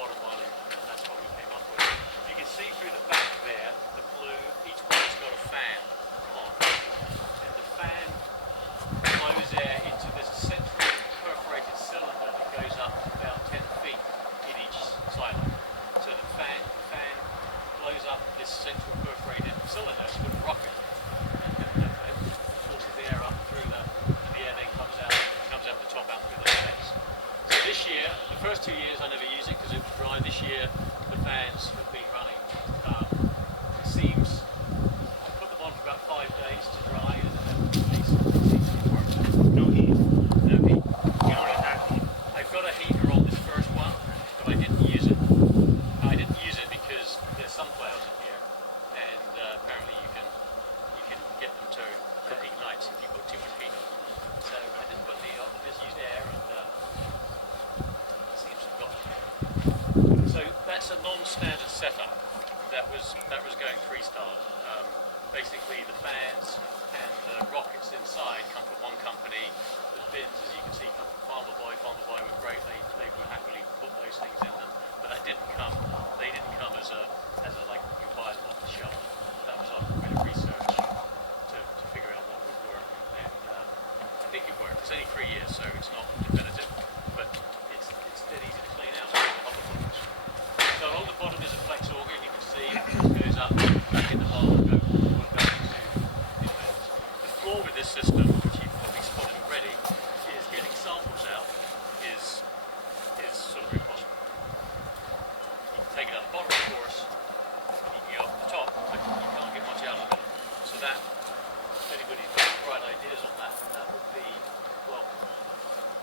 bottom one, and that's what we came up with. You can see through the back there, the blue, each one's got a fan on, and the fan blows air into this central perforated cylinder that goes up about 10 feet in each silo. So the fan blows up this central perforated cylinder with a rocket and forces the air up through and the air then comes out the top out through the vents. So this year, the first 2 years I never used it because it was dry. This year the fans have been running. It seems, I put them on for about 5 days to dry and they seem to be working. No heat. No heat. You know what that means? I've got a heater on this first one, but I didn't use it. I didn't use it because there's sun clouds in here, and apparently you can get them to ignite if you put too much heat on. So I didn't put the heat on, I just used air, and it seems to have got it. So that's a non-standard setup. That was going freestyle. Basically, the fans and the rockets inside come from one company. The bins, as you can see, come from Farmer Boy. Farmer Boy were great. They would happily put those things in them, but that didn't come. They didn't come as a like you buy them off the shelf. That was after a bit of research to figure out what would work, and I think it worked. It's only 3 years, so it's not definitive, but it's dead easy to clean out. So along the bottom is a flex auger, and you can see it goes up back in the hole and goes into the vents. The flaw with this system, which you've probably spotted already, is getting samples out is sort of impossible. You can take it out the bottom, of course, you can go up the top, but you can't get much out of it. So that, if anybody's got bright ideas on that, that would be welcome.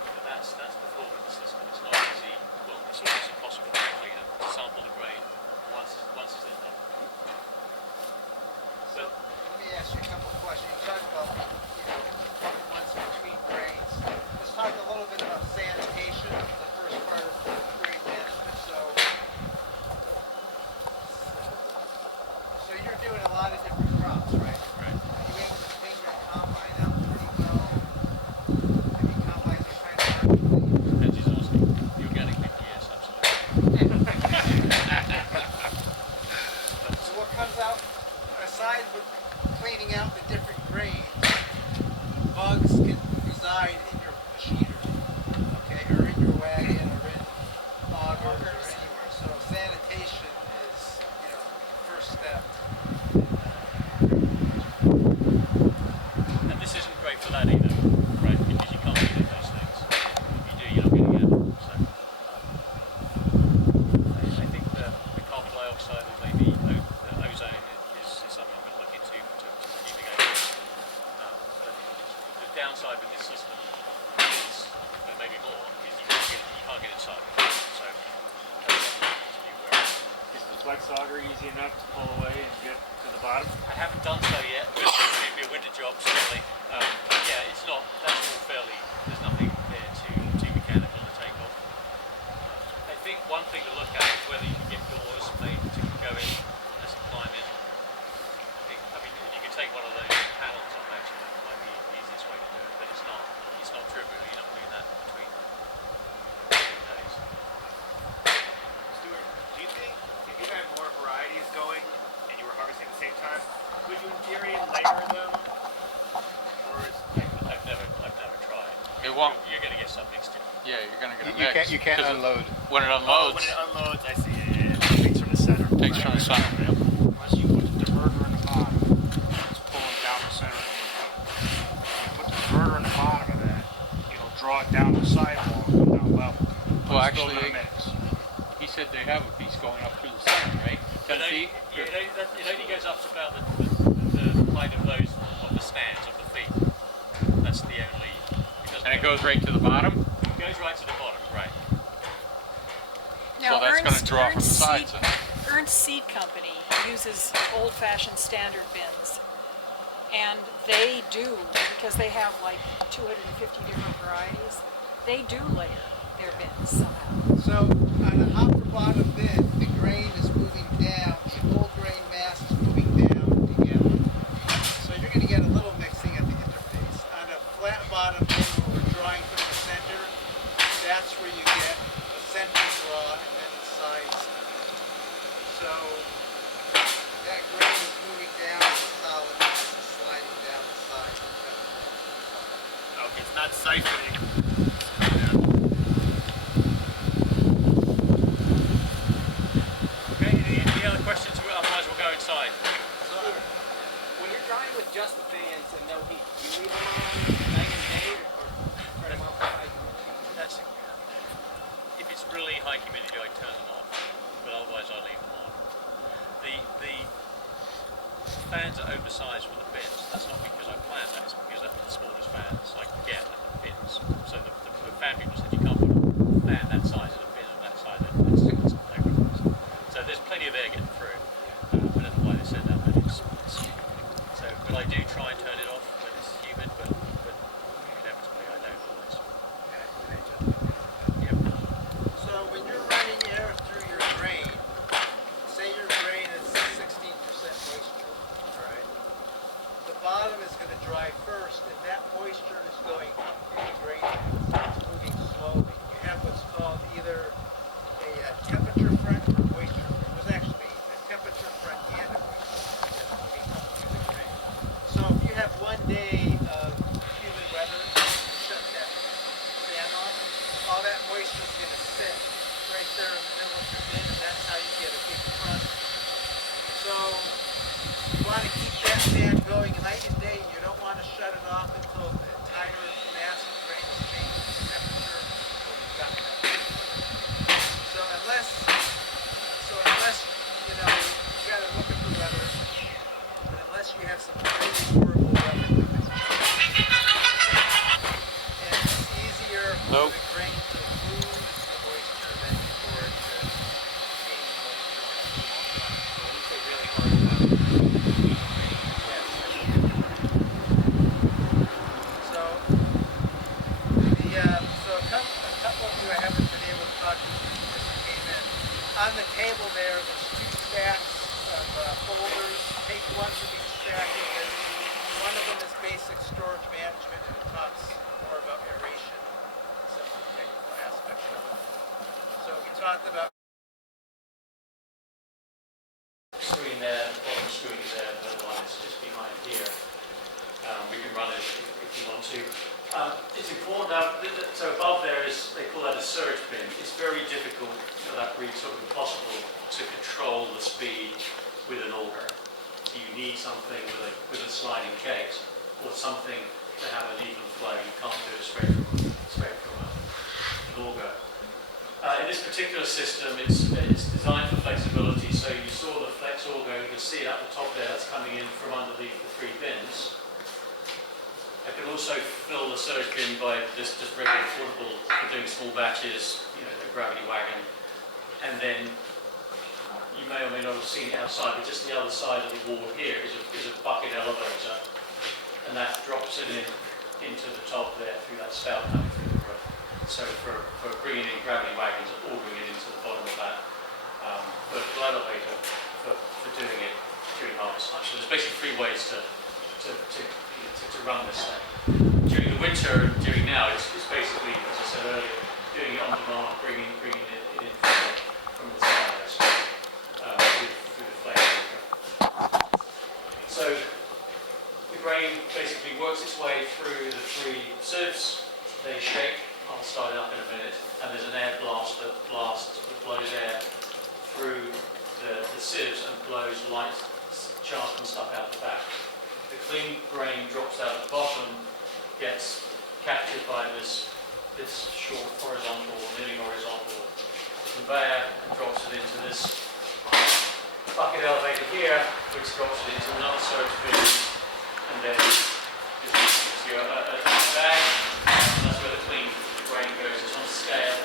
But that's the flaw with the system. It's not easy, well, it's almost impossible actually to sample the grain once it's in there. So, let me ask you a couple of questions. You talked about, months between grains. Let's talk a little bit about sanitation, the first part of grain management. So you're doing a lot of different crops, right? right. Are you able to clean your combine out pretty well? I mean, combines are kind of hard to clean. Depends who's asking. The organic people, yes, absolutely. So what comes out, aside with cleaning out the different grains, bugs can reside in your machinery, okay, or in your wagon, or in augers, or anywhere. So sanitation is, the first step. And this isn't great for that either, right? Because you can't get those things. If you do, you're not going to get them. So I think the carbon dioxide or maybe the ozone is something I'm going to look into to fumigate. But the downside with this system is, but maybe more, is you can't get inside. So that's something to be aware of. Is the flex auger easy enough to pull away and get to the bottom? I haven't done so yet. It'll be a winter job, certainly. Yeah, it's not. That's all fairly. There's nothing there too mechanical to take off. I think one thing to look at is whether you can get doors made to go in and climb in. I mean, if you could take one of those panels off, actually, that might be the easiest way to do it. But it's not trivial. You're not doing that between days. Stuart, do you think if you had more varieties going and you were harvesting at the same time, could you in theory layer them? Or is I've never tried. It won't. You're going to get some mixed in. Yeah, you're gonna get a mix. You can't 'Cause unload. when it when unloads, it unloads, I see it takes from the center. takes from the center. Yep. Unless you put the diverter in the bottom, it's pulling down the center of the wheel. Put the diverter in the bottom of that, it'll draw it down the sidewall and come down level. But Well, it's still actually, gonna mix. he said they have a piece going up through the center, right? 10 feet? It only goes up to about the height of the stands of the feet. That's the only. And it goes right to the bottom? It goes right to the bottom, right. So that's going to draw from the sides then. Ernst Seed Company uses old-fashioned standard bins, and they do, because they have like 250 different varieties, they do layer their bins somehow. So on a hopper bottom bin, the grain is moving down, the whole grain mass is moving down together. So you're going to get a little mixing at the interface. On a flat bottom bin where we're drawing from the center, that's where you get a center draw and then the side siphoning. Okay, any other questions? Otherwise we'll go inside. When you're drying with just the fans and no heat, do you leave them on night and day or turn them off for high humidity? That's if it's really high humidity, I turn them off, but otherwise I leave them on. The fans are oversized for the bins. That's not because I planned that. It's because that's the smallest fans I can get at the bins. So the fan people said you can't put a fan that size in a bin and that size. It's oversized. So there's plenty of air getting through. I don't know why they said that, but it's so. But I do try and turn it off when it's humid, but inevitably I don't always. Yep. So when you're running air through your drain, say your drain is 16% moisture, right? The bottom is going to dry first, and that moisture is going up in the drain path. It's moving slowly. You have what's called either a temperature front or moisture front. There's actually a temperature front and a moisture front that's moving up through the drain. So if you have one day of humid weather, shut that fan off, all that moisture is going to sit right there in the middle of your bin, and that's how you get a big front. So you want to keep that fan going night and day, and you don't want to shut it off until the entire mass of the drain is changed the temperature when you've got that. So unless you know, you got to look at the weather, but unless you have some really horrible weather, and it's easier for the grain to lose the moisture than for it to gain moisture. So when you say really horrible weather, So a couple of you I haven't been able to talk to since you just came in. On the table there's two stacks of folders. Take one from each stack. One of them is basic storage management, and it talks more about aeration, some of the technical aspects of it. So we talked about Screen there, the bottom screen is there, the other one is just behind here. We can run it if you want to. It's important so above there is, they call that a surge bin. It's very difficult, really sort of impossible to control the speed with an auger. You need something with a sliding gate or something to have an even flow. You can't do it straight from an auger. In this particular system, it's designed for flexibility. So you saw the flex auger, you can see it at the top there, that's coming in from underneath the three bins. I can also fill the surge bin by just regular portable for doing small batches, a gravity wagon. And then you may or may not have seen it outside, but just the other side of the wall here is a bucket elevator. And that drops it into the top there through that spout coming through the roof. So for bringing in gravity wagons or bringing it into the bottom of that vertical elevator for doing it during harvest time. So there's basically three ways to run this thing. During the winter and during now, it's basically, as I said earlier, doing it on demand, bringing it in from the skies through the flame cooker. So the grain basically works its way through the three sieves. They shake. I'll start it up in a minute. And there's an air blast that blows air through the sieves and blows light chaff and stuff out the back. The clean grain drops out at the bottom, gets captured by this short horizontal or nearly horizontal conveyor and drops it into this bucket elevator here, which drops it into another surge bin, and then this is your bag, and that's where the clean grain goes. It's on a scale,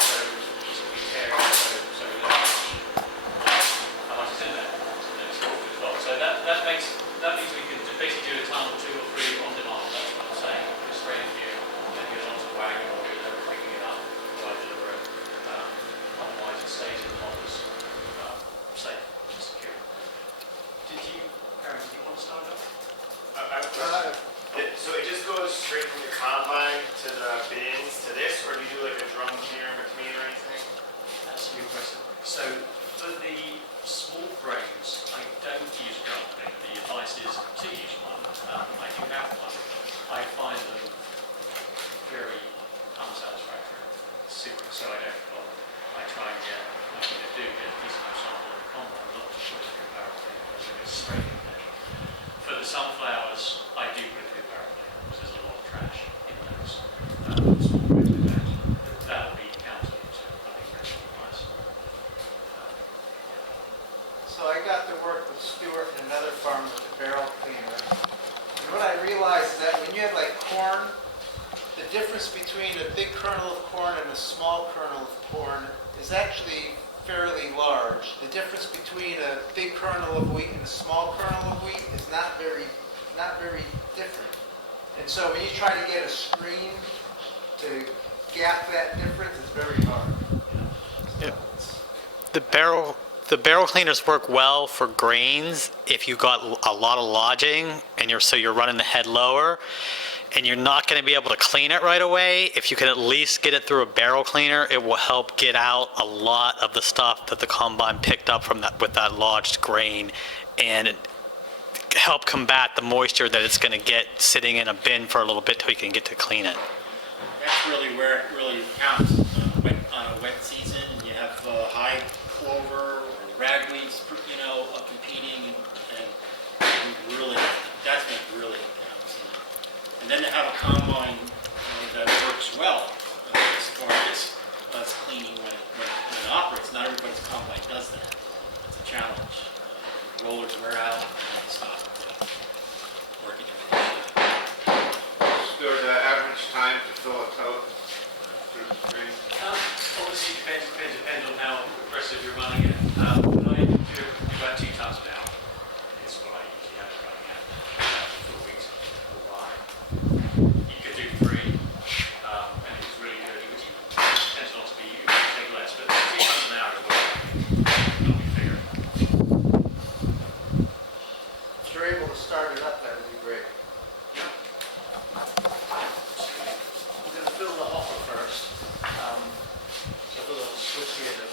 so we tear it so we know how much is in there. So that means we can basically do a ton or two or three on demand. That's what I'm saying. Just straight in here, then goes onto the wagon or whoever picking it up while I deliver it. Otherwise, it stays in the hoppers, safe and secure. Aaron, did you want to start off? So it just goes So I got to work with Stuart and another farm with the barrel cleaner. And what I realized is that when you have like corn, the difference between a big kernel of corn and a small kernel of corn is actually fairly large. The difference between a big kernel of wheat and a small kernel of wheat is not very different. And so when you try to get a screen to gap that difference, it's very hard. So The barrel cleaners work well for grains if you've got a lot of lodging and you're running the head lower, and you're not going to be able to clean it right away. If you can at least get it through a barrel cleaner, it will help get out a lot of the stuff that the combine picked up from that with that lodged grain, and help combat the moisture that it's going to get sitting in a bin for a little bit till you can get to clean it. That's really where it really counts. On a wet season, and you have high clover or ragweeds, competing, and really, that's when it really counts. And then to have a combine that works well as far as us cleaning when it operates. Not everybody's combine does that. It's a challenge. Rollers wear out, and stop working everything. Stuart, average time to fill a tote through the screen? Obviously, depends on how aggressive you're running it. I do about 2 tons an hour. It's what I usually have it running at for weeks or by. You could do 3, and it's really good. It tends not to be, you can take less, but 2 tons an hour is what I'll be figuring. if you're able to start it up, that would be great. Yeah. I'm going to fill the hopper first. So a little switch here to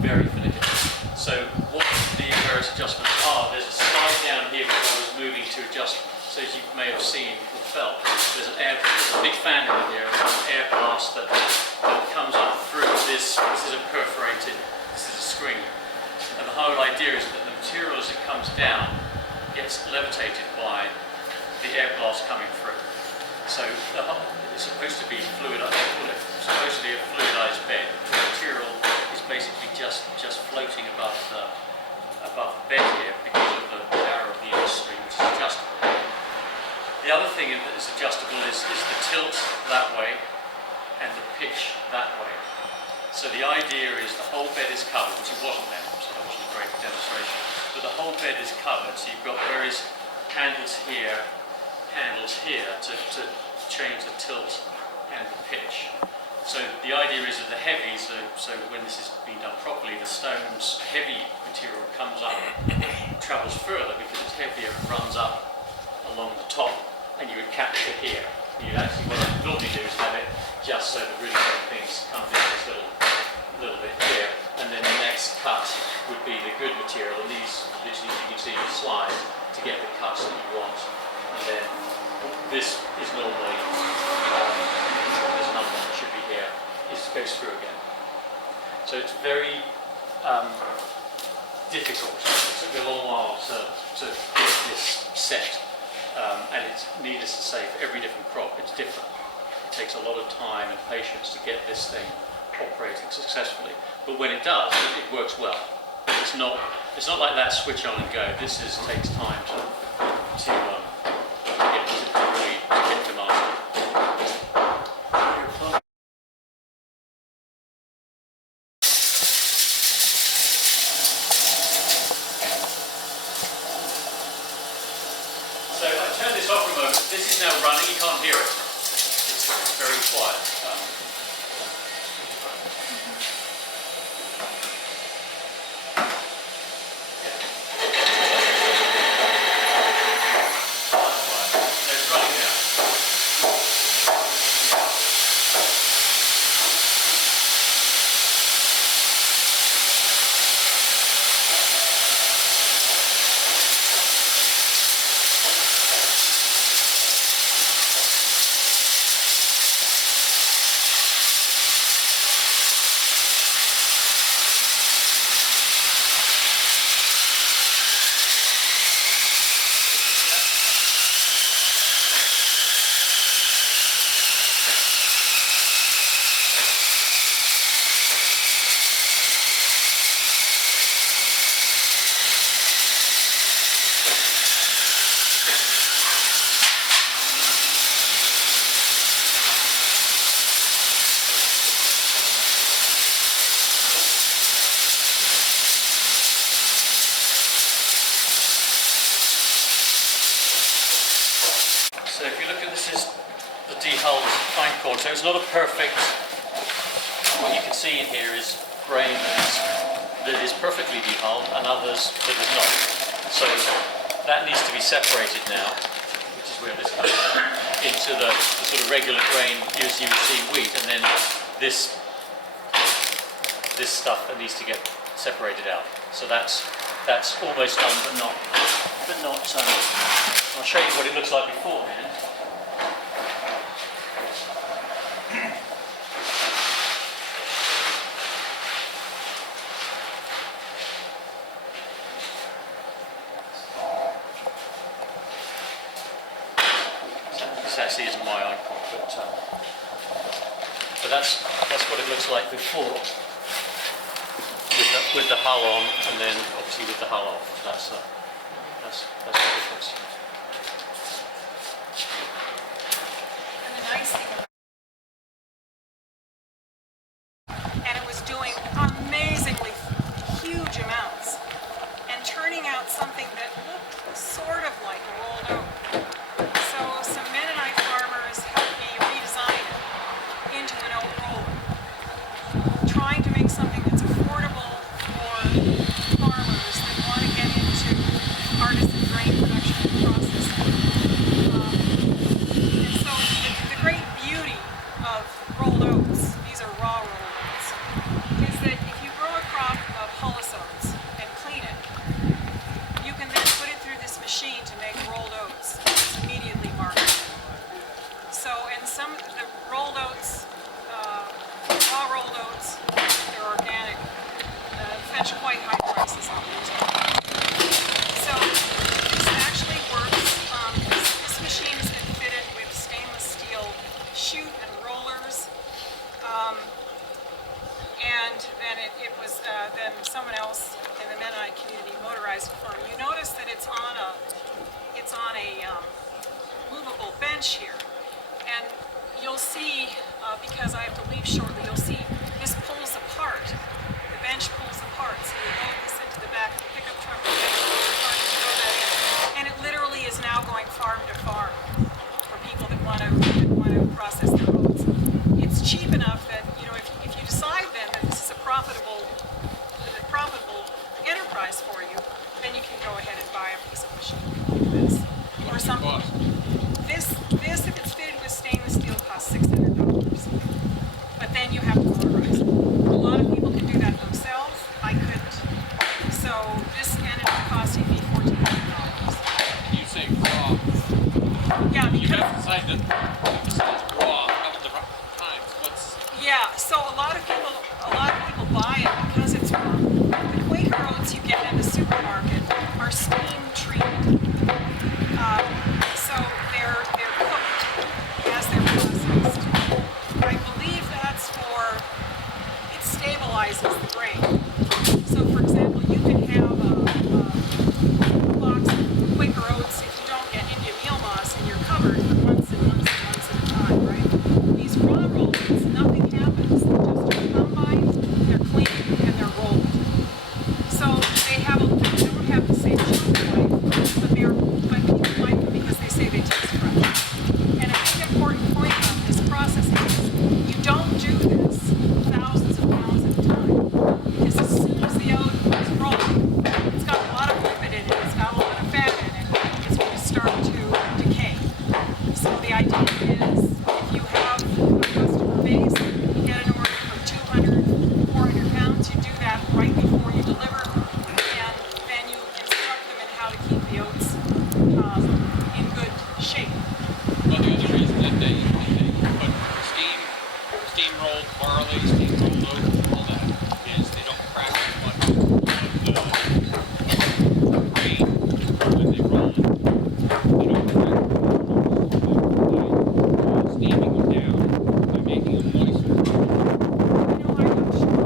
very finicky. So what the various adjustments are, there's a slide down here which I was moving to adjust. So as you may have seen with felt, there's a big fan in here, an air blast that comes up through this. This is a perforated, this is a screen. And the whole idea is that the material as it comes down gets levitated by the air blast coming through. So it's supposed to be it's supposed to be a fluidized bed. The material is basically just floating above the bed here because of the power of the industry, which is adjustable. The other thing that is adjustable is the tilt that way and the pitch that way. So the idea is the whole bed is covered, which it wasn't then, so that wasn't a great demonstration. But the whole bed is covered, so you've got various handles here to change the tilt and the pitch. So the idea is that the heavy, so when this is being done properly, the stone's heavy material comes up, travels further because it's heavier and runs up along the top, and you would capture here. You actually, what I normally do is have it just so the really heavy things come in this little bit here, and then the next cut would be the good material, and these literally you can see the slide to get the cuts that you want. And then this is normally, there's another one that should be here, goes through again. So it's very difficult. It took me a long while to get this set, and it's needless to say, for every different crop it's different. It takes a lot of time and patience to get this thing operating successfully. But when it does, it works well. It's not like that switch on and go. This takes time to get to master. So I turn this off for a moment. This is now running. You can't hear it. It's very quiet. So if you look at this is the dehulled fine cord, so it's not a perfect, what you can see in here is grain that is perfectly dehulled and others that is not. So that needs to be separated now, which is where this comes from, into the sort of regular grain as you would see wheat, and then this stuff that needs to get separated out. So that's almost done, but not. I'll show you what it looks like beforehand. This actually isn't my icon, but that's what it looks like before, with the hull on, and then obviously with the hull off. That's the difference. And the nice thing, and it was doing amazingly huge amounts and turning out something that looked sort of like rolled oak. So some Mennonite farmers helped me redesign it into an oak roller, trying to make something that's affordable for farmers that want to get into artisan grain production and processing. fetch quite high prices on retail. So this actually works. This machine has been fitted with stainless steel chute and rollers. And then it was then someone else in the Mennonite community motorized it for him. You notice that it's on a movable bench here, and you'll see because I have to leave shortly. You'll see this pulls apart. The bench pulls apart, so you load this into the back of the pickup truck. The bench pulls apart, and you throw that in, and it literally is now going farm to farm for people that want to process their oats. It's cheap enough that if you decide then that this is a profitable enterprise for you, then you can go ahead and buy a piece of machinery like this or something. This if it's fitted with stainless steel costs $600, but then you have to motorize it. A lot of people can do that themselves. I couldn't. So this ended up costing me $1,400. You say raw. Yeah, You because emphasize raw at the times. What's yeah, so a lot of people buy it because it's raw. The Quaker oats you get in the supermarket are steam treated. So they're cooked as they're processed. I believe that's it stabilizes the grain. So for example, you can have a box of Quaker oats if you don't get Indian meal moss in your cupboard for months and months and months at a time, right? These raw roll oats, nothing happens. They just are combined, they're clean, and they're rolled. So they don't have the same shelf life, but people like them because they say they taste fresh. And a big important point about this processing is you don't do this thousands of pounds at a time. Because as soon as the oat is rolling, it's got a lot of liquid in it, it's got a lot of fat in it, it's going to start to decay. So the idea is if you have a customer base, you get an order for 200, 400 pounds, you do that right before you deliver, and then you instruct them in how to keep the oats in good shape. well, the other reason that they put steam-rolled barley, steam-rolled oats, all that is they don't crack as much of the grain when they roll it. They don't crack by steaming them down by making them moister. I'm not sure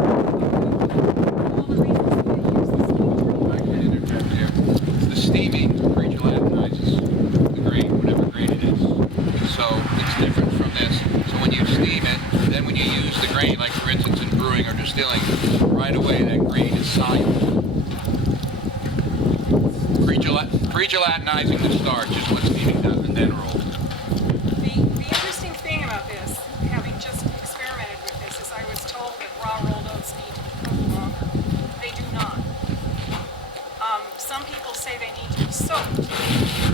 all the reasons that they use the steam roll. I can interject there. The steaming pre-gelatinizes the grain, whatever grain it is. So it's different from this. So when you steam it, then when you use the grain, like for instance in brewing or distilling, right away that grain is soluble. Pre-gelatinizing the starch is what steaming does, and then roll. The interesting thing about this, having just experimented with this, is I was told that raw rolled oats need to be cooked longer. They do not. Some people say they need to be soaked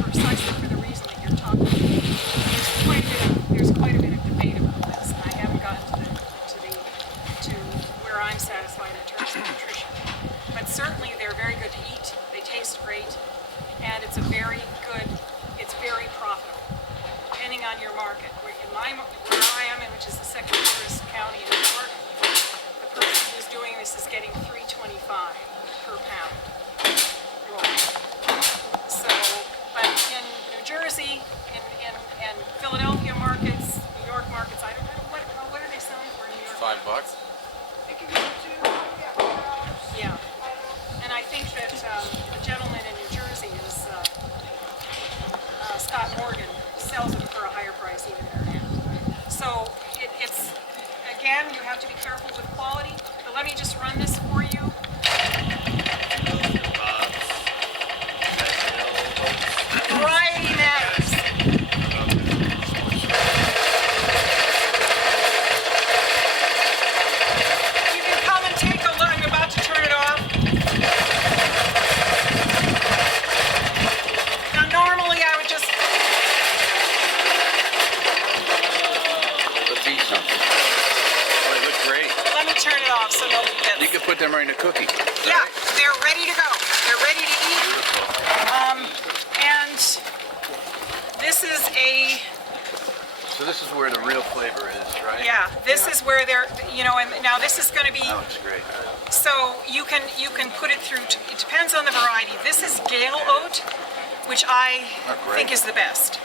precisely for the reason that you're talking about. There's quite a bit of debate about this, and I haven't gotten to where I'm satisfied in terms of nutrition. But certainly they're very good to eat. They taste great, and it's very profitable, depending on your market. Where I am in, which is the second poorest county in New York, the person who's doing this is getting $3.25 per pound roll. So, but in New Jersey, in Philadelphia markets, New York markets, I don't know what are they selling for in New York? $5. It can go to, Yeah, and I think that the gentleman in New Jersey is Scott Morgan, sells them for a higher price even than that. So it's again, you have to be careful with quality. But let me just run this for you. Variety matters. You can come and take a look. I'm about to turn it off. Now normally I would just Let's eat some. Oh, they look great. let me turn it off so nobody You gets. can put them right in a cookie. Yeah, they're ready to go. They're ready to eat. And this is So this is where the real flavor is, right? yeah, this is where they're, and now this is going to be That looks great. So you can put it through. It depends on the variety. This is Gale oat, which I think is the best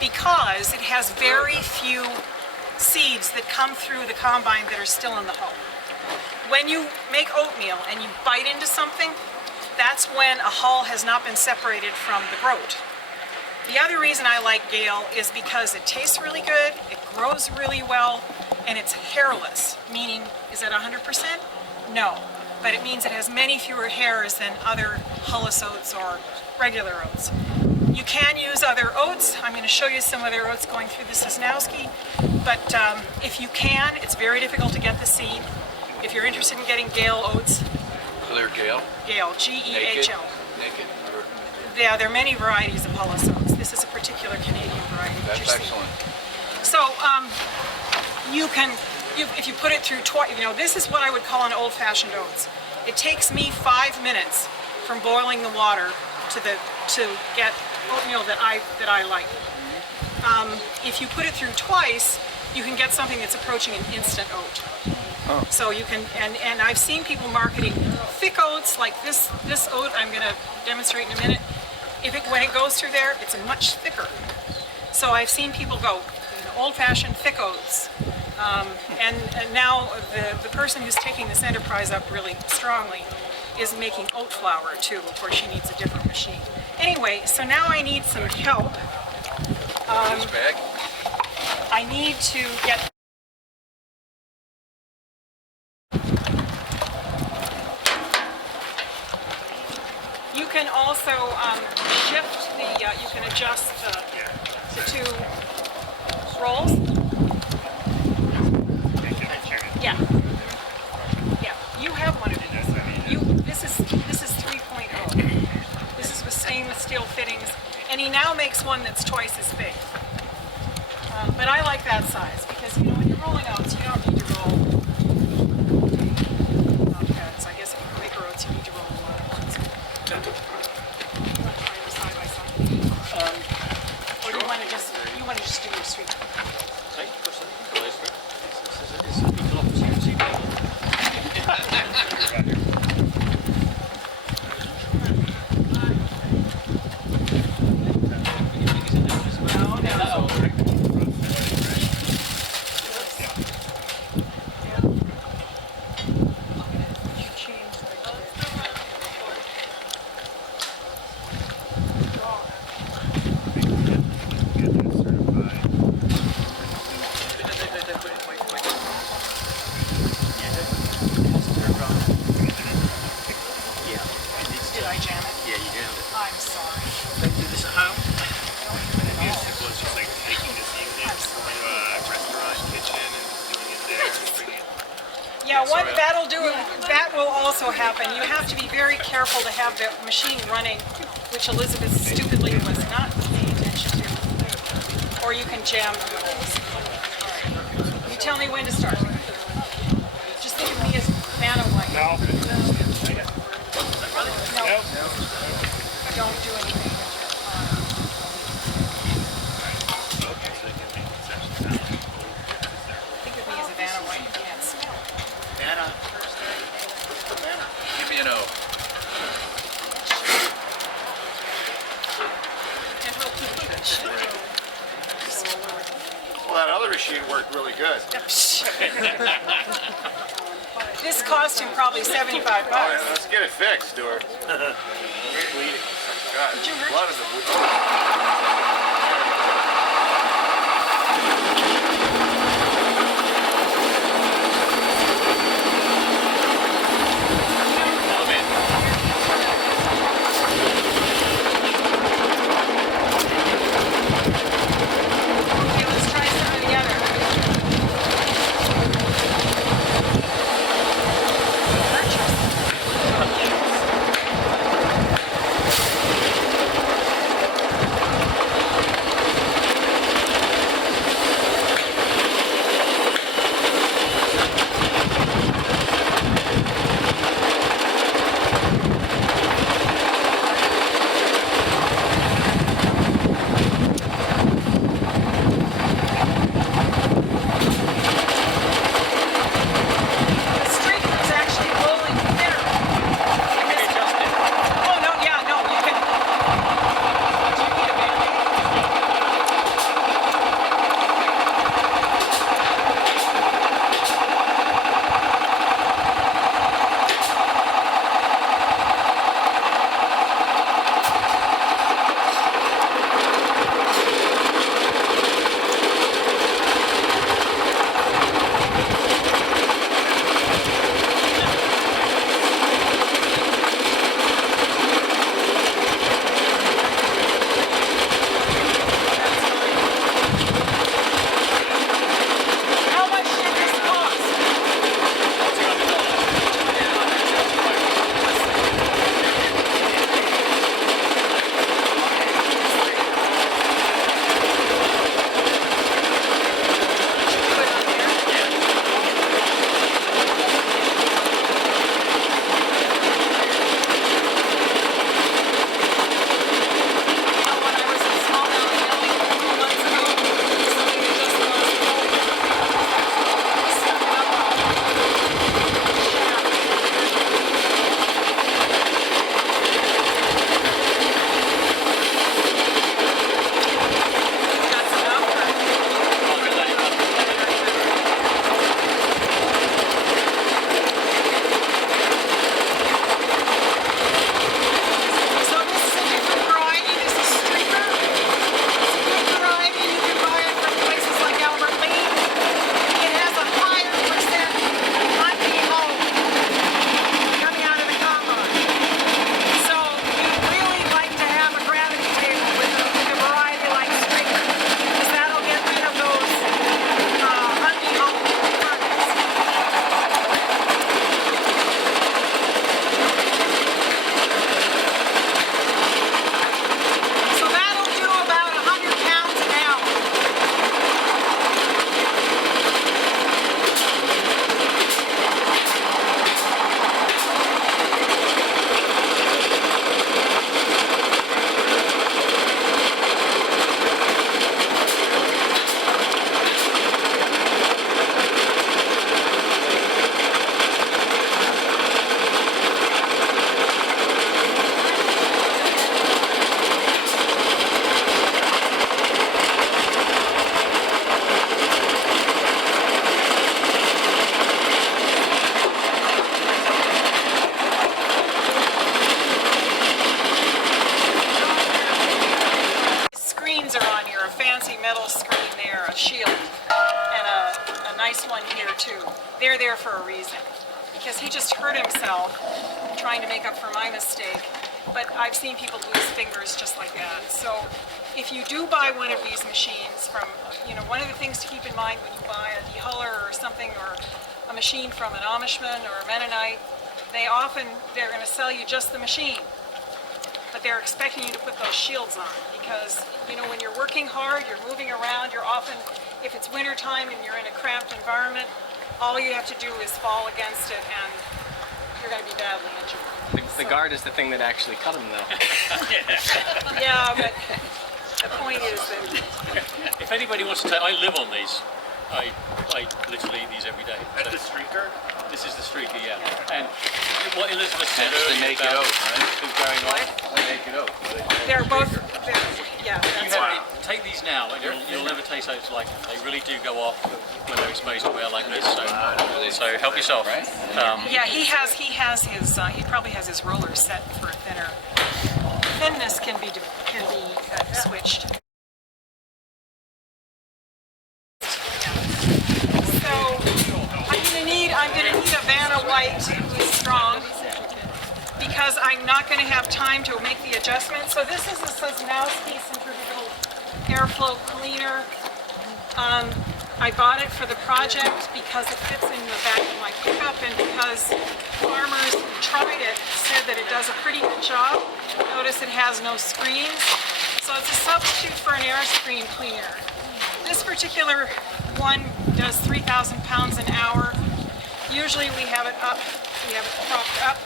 because it has very few seeds that come through the combine that are still in the hull. When you make oatmeal and you bite into something, that's when a hull has not been separated from the groat. The other reason I like Gale is because it tastes really good, it grows really well, and it's hairless, meaning, is that 100%? No, but it means it has many fewer hairs than other hulless oats or regular oats. You can use other oats. I'm going to show you some other oats going through the Sosnowski, but if you can, it's very difficult to get the seed. If you're interested in getting Gale oats, So they're Gale? Gale, G-E-H-L. Naked? Or- Yeah, there are many varieties of hulless oats. This is a particular Canadian variety that That's you're seeing. excellent. So if you put it through twice, this is what I would call an old-fashioned oats. It takes me 5 minutes from boiling the water to get oatmeal that I like. If you put it through twice, you can get something that's approaching an instant oat. Oh. So you can, and I've seen people marketing thick oats like this oat I'm going to demonstrate in a minute. When it goes through there, it's much thicker. So I've seen people go old-fashioned thick oats. And now the person who's taking this enterprise up really strongly is making oat flour too. Of course, she needs a different machine. Anyway, so now I need some help. This bag? I need to get. You can also shift the. You can adjust the two rolls. Yeah. Yeah. You have one of these. This is 3.0. This is with stainless steel fittings, and he now makes one that's twice as big. But I like that size because when you're rolling oats, you don't need to roll heads. I guess if you make oats, you need to roll a lot of oats. Side by side. Or do you want to just do your sweet? Did I jam it? Yeah, you did. I'm sorry. They do this at home? It was just like taking this unit to a restaurant kitchen and doing it there and bringing it. Yeah, what that'll do, that will also happen. You have to be very careful to have the machine running, which Elizabeth stupidly was not paying attention to. Or you can jam the holes. All right. You tell me when to start. Just think of me as Vanna White. No. No. Don't do anything with your arm. Think of me as a Vanna White you can't smell. Give me an O. And real quickly. Well, that other machine worked really good. This cost him probably $75. Oh, yeah, let's get it fixed, Stuart. God, Did you hurt blood is a... Okay, let's try some of the other. just hurt himself trying to make up for my mistake. But I've seen people lose fingers just like that. So if you do buy one of these machines from, one of the things to keep in mind when you buy a dehuller or something, or a machine from an Amishman or a Mennonite, they're going to sell you just the machine. But they're expecting you to put those shields on because, when you're working hard, you're moving around, you're often, if it's winter time and you're in a cramped environment, all you have to do is fall against it and you're going to be badly injured. The guard is the thing that actually cut him, though. Yeah, but the point is that If anybody wants to take, I live on these. I literally eat these every day. That's the streaker? This is the streaker, yeah. And what Elizabeth said That's the earlier naked about oak, right? who's going on. The naked oak. they're both, yeah, You that's have to take these now, and you'll never taste those like them. They really do go off when they're exposed to wear like this. So help yourself. yeah, he probably has his roller set for a thinner. Thinness can be switched. So I'm gonna need a Vanna White who is strong because I'm not going to have time to make the adjustment. So this is a Sosnowski centrifugal airflow cleaner. I bought it for the project because it fits in the back of my pickup and because farmers who tried it said that it does a pretty good job. Notice it has no screens. So it's a substitute for an air screen cleaner. This particular one does 3,000 pounds an hour. Usually we have it propped up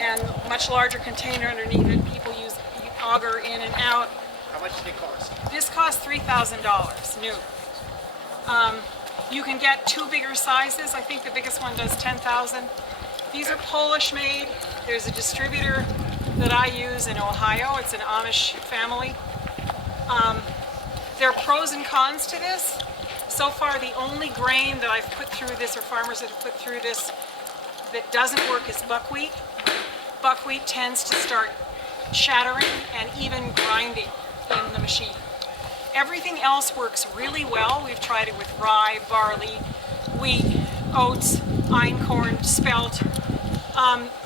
and much larger container underneath it. People use auger in and out. How much did it cost? This costs $3,000 new. You can get two bigger sizes. I think the biggest one does 10,000. These are Polish made. There's a distributor that I use in Ohio. It's an Amish family. There are pros and cons to this. So far, the only grain that I've put through this, or farmers that have put through this, that doesn't work is buckwheat. Buckwheat tends to start shattering and even grinding in the machine. Everything else works really well. We've tried it with rye, barley, wheat, oats, einkorn, spelt.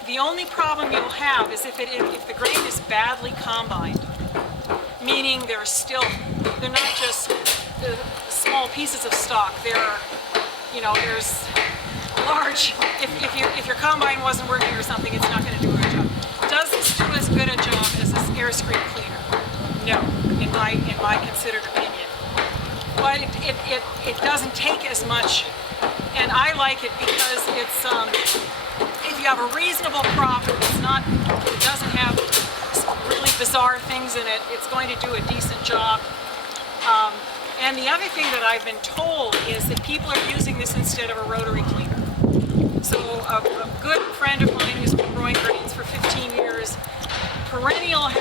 The only problem you'll have is if the grain is badly combined, meaning they're not just the small pieces of stock. There's large. If your combine wasn't working or something, it's not going to do a good job. Does this do as good a job as this air screen cleaner? No, in my considered opinion. But it doesn't take as much, and I like it because it's if you have a reasonable crop, it doesn't have really bizarre things in it. It's going to do a decent job. And the other thing that I've been told is that people are using this instead of a rotary cleaner. So a good friend of mine who's been growing grains for 15 years, perennially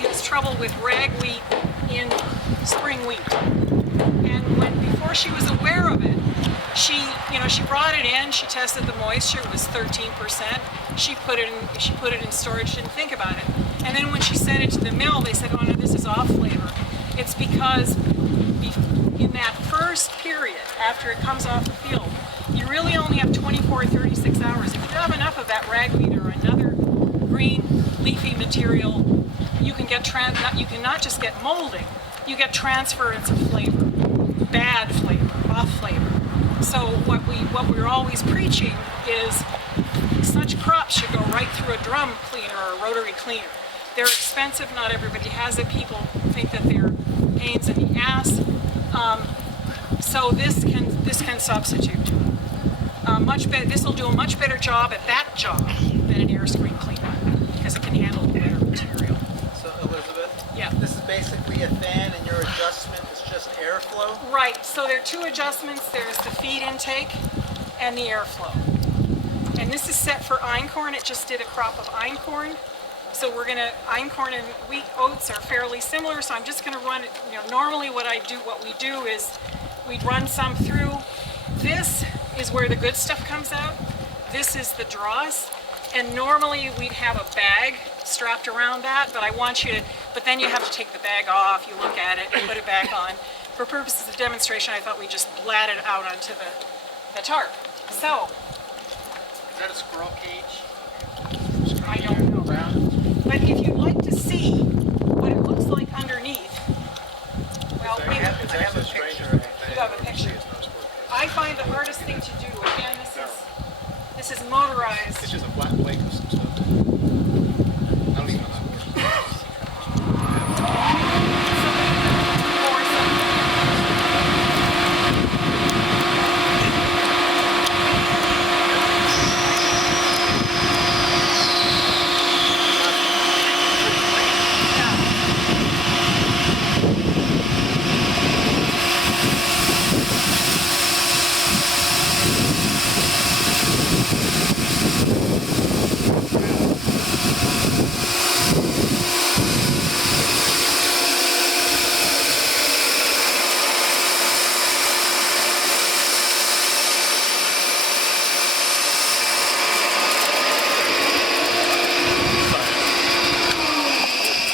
has trouble with ragweed in spring wheat. And before she was aware of it, she brought it in, she tested the moisture, it was 13%. She put it in storage, didn't think about it. And then when she sent it to the mill, they said, oh no, this is off flavor. It's because in that first period, after it comes off the field, you really only have 24 or 36 hours. If you have enough of that ragweed or another green leafy material, you can not just get molding, you get transference of flavor, bad flavor, off flavor. So what we're always preaching is such crops should go right through a drum cleaner or a rotary cleaner. They're expensive, not everybody has it. People think that they're pains in the ass. So this can substitute. This will do a much better job at that job than an air screen cleaner because it can handle better material. So Elizabeth, Yeah. this is basically a fan, and your adjustment is just airflow. Right. So there are two adjustments. There's the feed intake and the airflow. And this is set for einkorn. It just did a crop of einkorn. So einkorn and wheat oats are fairly similar. So I'm just going to run it. Normally what we do is we'd run some through. This is where the good stuff comes out. This is the dross. And normally we'd have a bag strapped around that, but then you have to take the bag off, you look at it, and put it back on. For purposes of demonstration, I thought we'd just blat it out onto the tarp. So, Is that a squirrel cage? I don't know. But if you'd like to see what it looks like underneath, well, maybe I have a picture. you have a picture. I find the hardest thing to do, again, this is motorized. It's just a flat plate with some stuff. I don't even know how it works. Or something.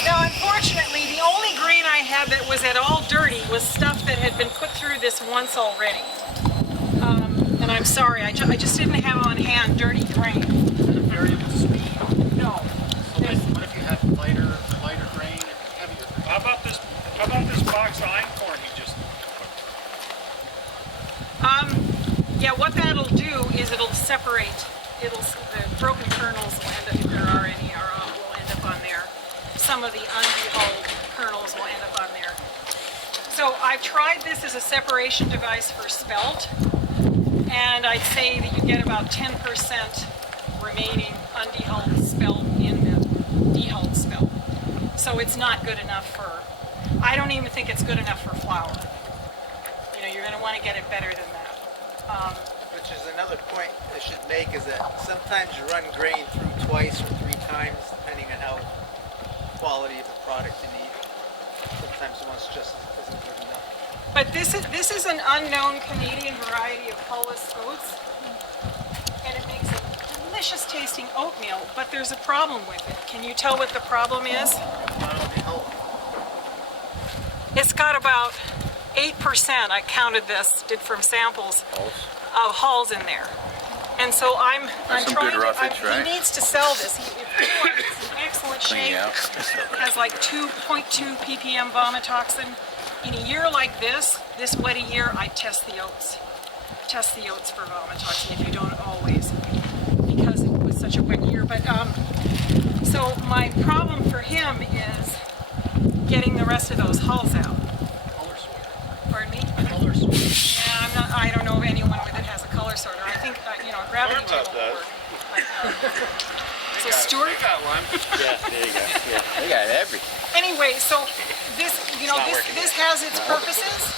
Now, unfortunately, the only grain I had that was at all dirty was stuff that had been put through this once already. And I'm sorry, I just didn't have on hand dirty grain. Variable speed. No. What if you had lighter grain and heavier grain? How about this box of einkorn you just Yeah, what that'll do is it'll separate. The broken kernels will end up, if there are any, will end up on there. Some of the undehulled kernels will end up on there. So I've tried this as a separation device for spelt, and I'd say that you get about 10% remaining undehulled spelt in the dehulled spelt. So it's not good enough for, I don't even think it's good enough for flour. You know, you're going to want to get it better than that. Which is another point I should make, is that sometimes you run grain through twice or 3 times, depending on how quality of the product you need. Sometimes once just isn't good enough. But this is an unknown Canadian variety of hulless oats, and it makes a delicious tasting oatmeal, but there's a problem with it. Can you tell what the problem is? It's got about 8%, I counted this, did from samples, of hulls in there. And so I'm some trying good roughage, to, right? he needs to sell this. It's in excellent Clean shape. you out. It has like 2.2 ppm vomitoxin. In a year like this wet a year, I test the oats. Test the oats for vomitoxin, if you don't always, because it was such a wet year. But so my problem for him is getting the rest of those hulls out. Pardon me? Yeah, I don't know of anyone that has a color sorter. I think, a gravity table will work. So Stuart? Yeah, there you go. Yeah. They got everything. Anyway, so this has its purposes.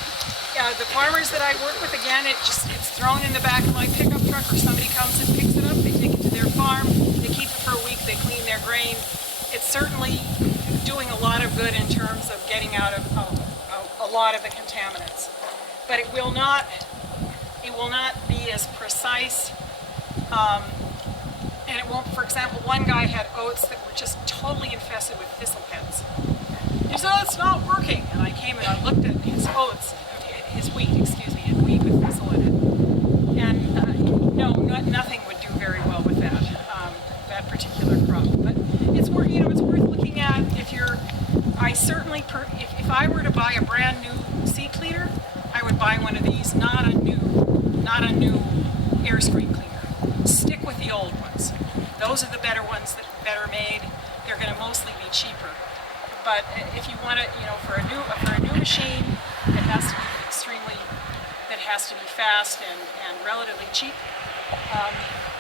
The farmers that I work with, again, it's thrown in the back of my pickup truck, or somebody comes and picks it up. They take it to their farm. They keep it for a week. They clean their grain. It's certainly doing a lot of good in terms of getting out of a lot of the contaminants. But it will not be as precise. And it won't, for example, one guy had oats that were just totally infested with thistle heads. He said, "Oh, it's not working." And I came and I looked at his oats, his wheat, and wheat with thistle in it. And nothing would do very well with that, that particular crop. But it's worth, it's worth looking at if you're, if I were to buy a brand new seed cleaner, I would buy one of these, not a new air screen cleaner. Stick with the old ones. Those are the better ones that are better made. They're going to mostly be cheaper. But if you want to, for a new machine that has to be fast and relatively cheap,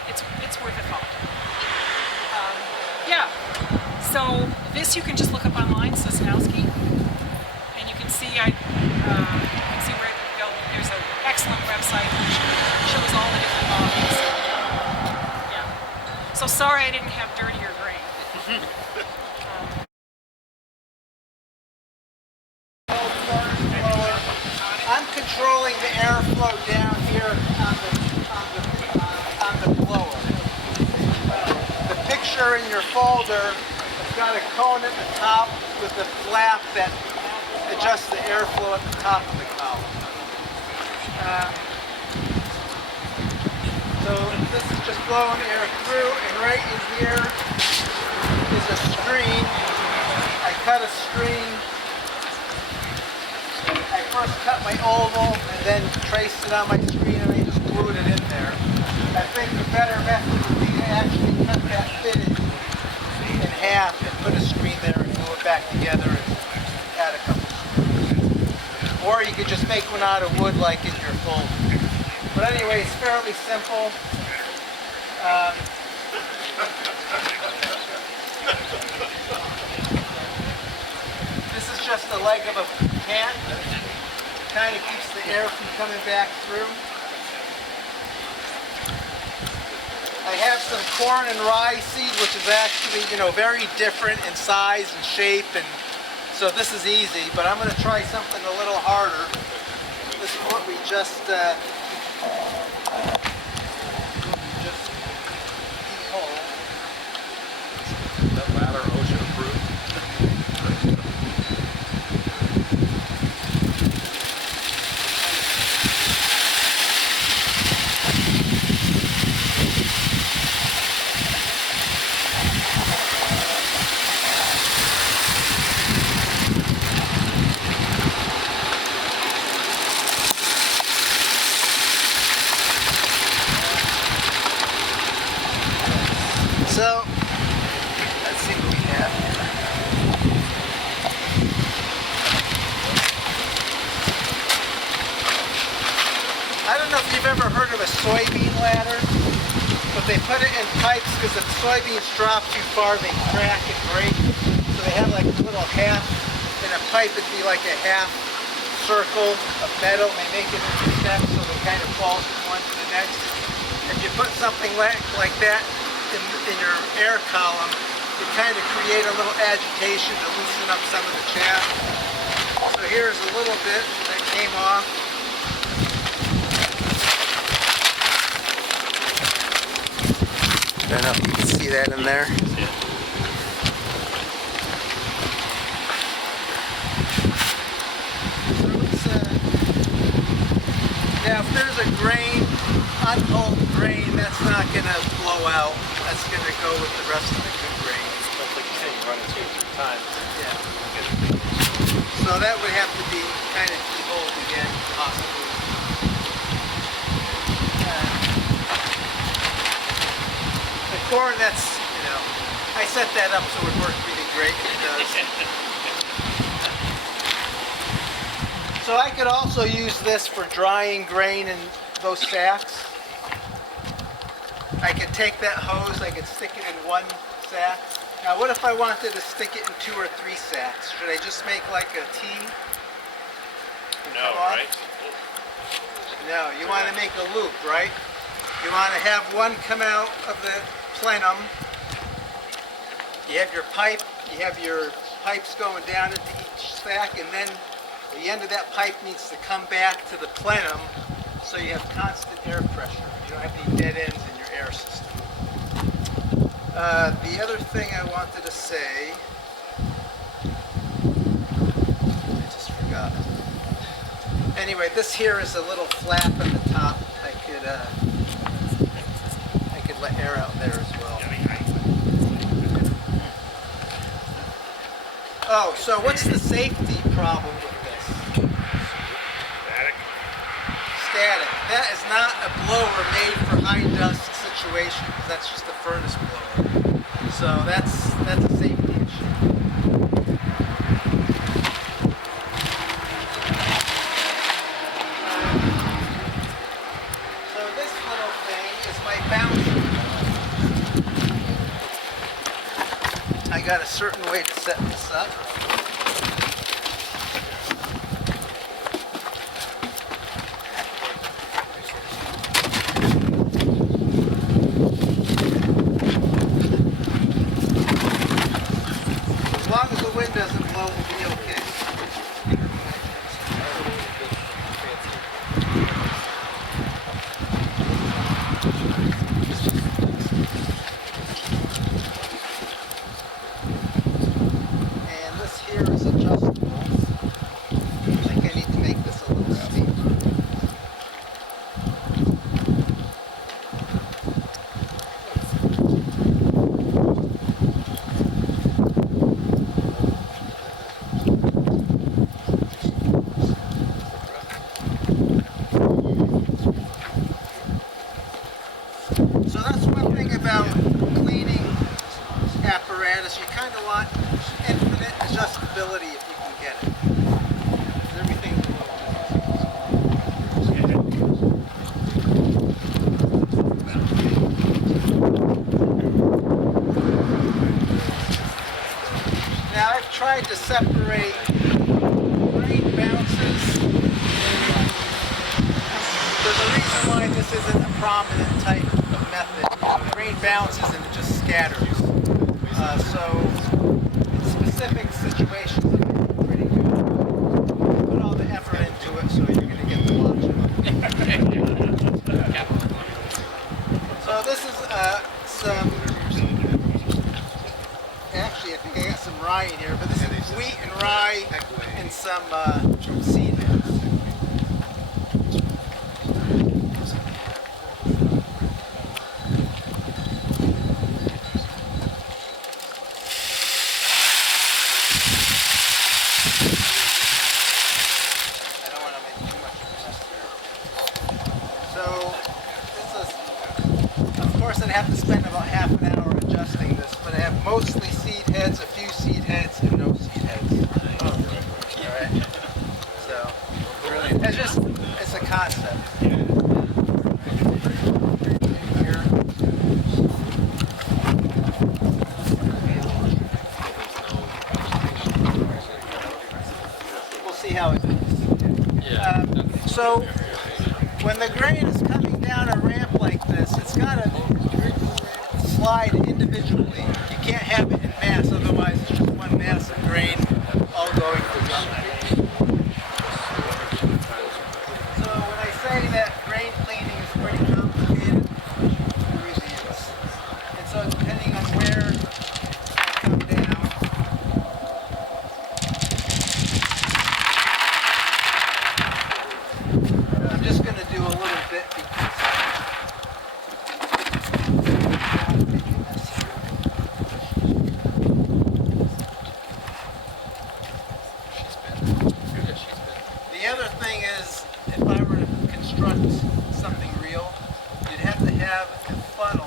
it's worth a thought. Yeah. So this you can just look up online, Sosnowski, and you can see where there's an excellent website which shows all the different models. Yeah. So sorry I didn't have dirtier grain. I'm controlling the airflow down here on the blower. The picture in your folder has got a cone at the top with a flap that adjusts the airflow at the top of the column. So this is just blowing air through, and right in here is a screen. I cut a screen. I first cut my oval and then traced it on my screen, and I just glued it in there. I think the better method would be to actually cut that fitting in half and put a screen there and glue it back together and add a couple screws. Or you could just make one out of wood like in your folder. But anyway, it's fairly simple. This is just the leg of a can. Kind of keeps the air from coming back through. I have some corn and rye seed, which is actually, very different in size and shape, and so this is easy, but I'm going to try something a little harder. This is what we just dehull. That ladder ocean approved. So, let's see what we have here. I don't know if you've ever heard of a soybean ladder, but they put it in pipes because if soybeans drop too far, they crack and break. So they have like a little half, in a pipe it'd be like a half circle of metal, and they make it into steps so they kind of fall from one to the next. If you put something like that in your air column, you kind of create a little agitation to loosen up some of the chaff. So here's a little bit that came off. I don't know if you can see that in there. So now if there's a grain, unhulled grain, that's not going to blow out. That's going to go with the rest of the good grains. But like you said, you run it 2 or 3 times. Yeah. So that would have to be kind of dehulled again, possibly. The corn, that's, I set that up so it would work really great, and it does. So I could also use this for drying grain in those sacks. I could take that hose, I could stick it in one sack. Now what if I wanted to stick it in 2 or 3 sacks? Should I just make like a T? No, right? No, you want to make a loop, right? You want to have one come out of the plenum. You have your pipe, you have your pipes going down into each sack, and then the end of that pipe needs to come back to the plenum so you have constant air pressure. You don't have any dead ends in your air system. The other thing I wanted to say, I just forgot. Anyway, this here is a little flap on the top. I could let air out there as well. Oh, so what's the safety problem with this? Static. That is not a blower made for high dust situations. That's just a furnace blower. So that's a safety issue. So this little thing is my bouncer. I got a certain way to set this up. As long as the wind doesn't blow, we'll be okay. And this here is adjustable. I think I need to make this a little steeper. is you kind of want infinite adjustability if you can get it. 'Cause everything's a little Now I've tried to separate grain bounces. There's a reason why this isn't a prominent type of method. Grain bounces and it just scatters. So in specific situations, it's pretty good. Put all the effort into it, so you're going to get the logic. So this is some. Actually, I think I got some rye in here, but this is wheat and rye and some seed heads. I don't want to make too much of a mess here. So this is, of course, I'd have to spend about half an hour adjusting this, but I have mostly seed heads, a few seed heads, and no seed heads. Alright. So, it's just, it's a concept. We'll see how it goes. So, when the grain is coming down a ramp like this, it's got to slide individually. You can't have it in mass, otherwise it's just one mass of grain all going to nothing. So when I say that grain cleaning is pretty complicated, it really is. And so depending on where you come down, I'm just going to do a little bit because the other thing is, if I were to construct something real, you'd have to have a funnel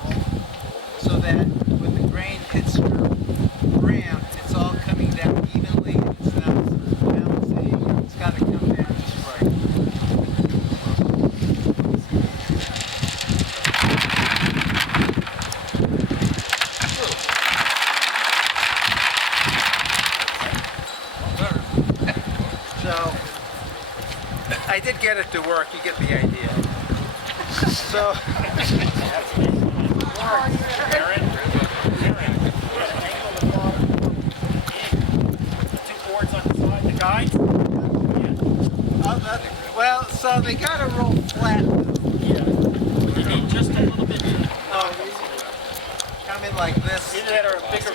so that when the grain hits your ramp, it's all coming down evenly. It's not balancing. It's got to come down just right. So, I did get it to work, you get the idea. So, Two boards on the side, the guides? well, so they gotta roll flat. You need just a little bit. Oh, come in like this. Either that or a bigger